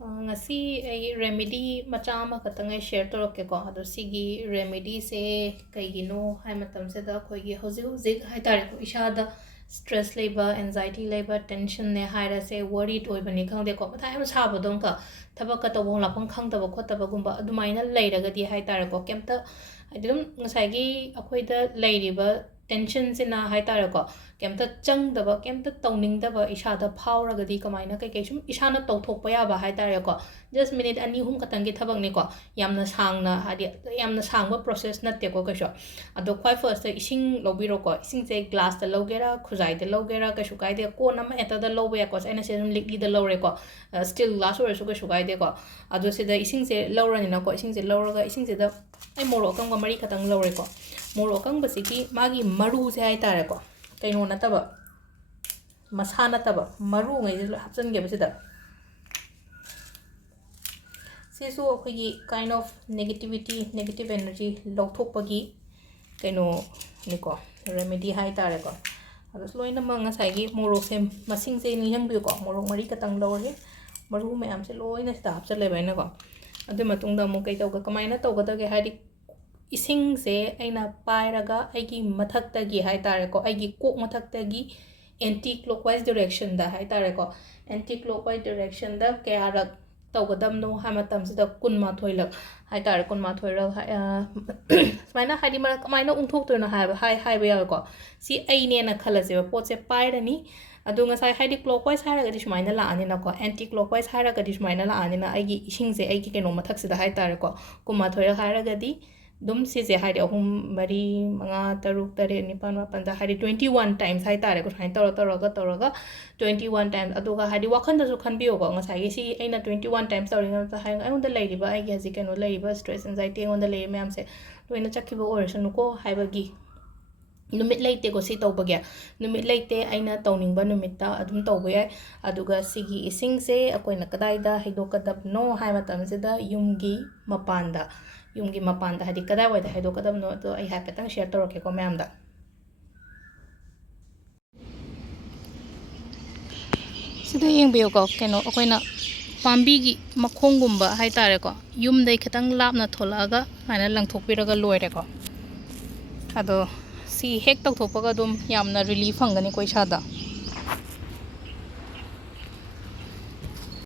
ngasi ai remedy macha ama katang ai share toroke ko ado sigi remedy se kaigino hai matam se da khoi gi hoji hoji hai tare ko isada stress labor anxiety labor tension ne haira se worried oi bani khang de ko mathai am sa bodong ka thaba ka to bong la pang khang da ba khot ba gumba adumaina leiraga di hai tare ko kemta adum ngasai gi akhoi da leiriba tension sina hai tare ko kemta chang da ba kemta tawning da ba isada phawraga di kamaina kai kai sum isana tawthok pa ya ba hai tare ko just minute ani hum katang gi thabak ni ko yamna sangna hadi yamna sangba process na te ko ka sho ado khwai first ising lobiro ko ising se glass da logera khuzai da logera ka shu kai de ko nam eta da lobe ya ko aina se likli da lore ko still glass or su ka shu kai de ko ado se da ising se lorani na ko ising se loraga ising se da ai moro kang ba mari katang lore ko moro kang ba siki magi maru se hai tare ko kaino na taba masana taba maru ngai je hapsan ge ba se da sisu akhoi kind of negativity negative energy lokthokpagi kaino niko remedy hai tare ko ado loina manga sai gi morok sem masing se ni yang bi ko morok mari katang lore maru me am se loina sta hap chale baina ko adu matung da mo kai to ga kamaina to ga ge hadi ising se aina pairaga aigi mathak ta gi hai tare ko aigi kok mathak ta gi anti clockwise direction da hai tare ko anti clockwise direction da kaya tawgadam no ha matam sida kunma thoilak hai tar kunma thoirak smaina hadi mara kamaina ungthok toina hai ba ya ko si ai ne na khalase ba pot se pairani adu nga sai hadi clockwise haraga di smaina la ani na ko anti clockwise haraga di smaina la ani na ai gi ising se ai gi keno mathak sida hai tar ko kunma thoirak haraga di dum si se hai ahum mari manga taruk tare nipan ma panda hari 21 times hai tare ko sai tor 21 times aduga hari wakhan da su khan bi ko nga sai si aina 21 times toring ta hai ai unda lai riba ai gi keno lai riba stress anxiety unda lai me am se loina chakhiba orison ko hai ba gi numit laite ko si tawba gya numit laite aina tawning ba numit ta adum tawba ya aduga sigi ising se akoina kadai da haidokadap no hai matam se da yumgi mapanda hadi kadai wai da haidokadap no to ai hai petang share toroke ko ma'am da sida yeng biyo ko keno akoina pambi gi makhong gumba hai tare ko yum dai khatang lapna tholaga haina langthok piraga loire ko ado si hek tok thopaga dum yamna relief hangani koi sada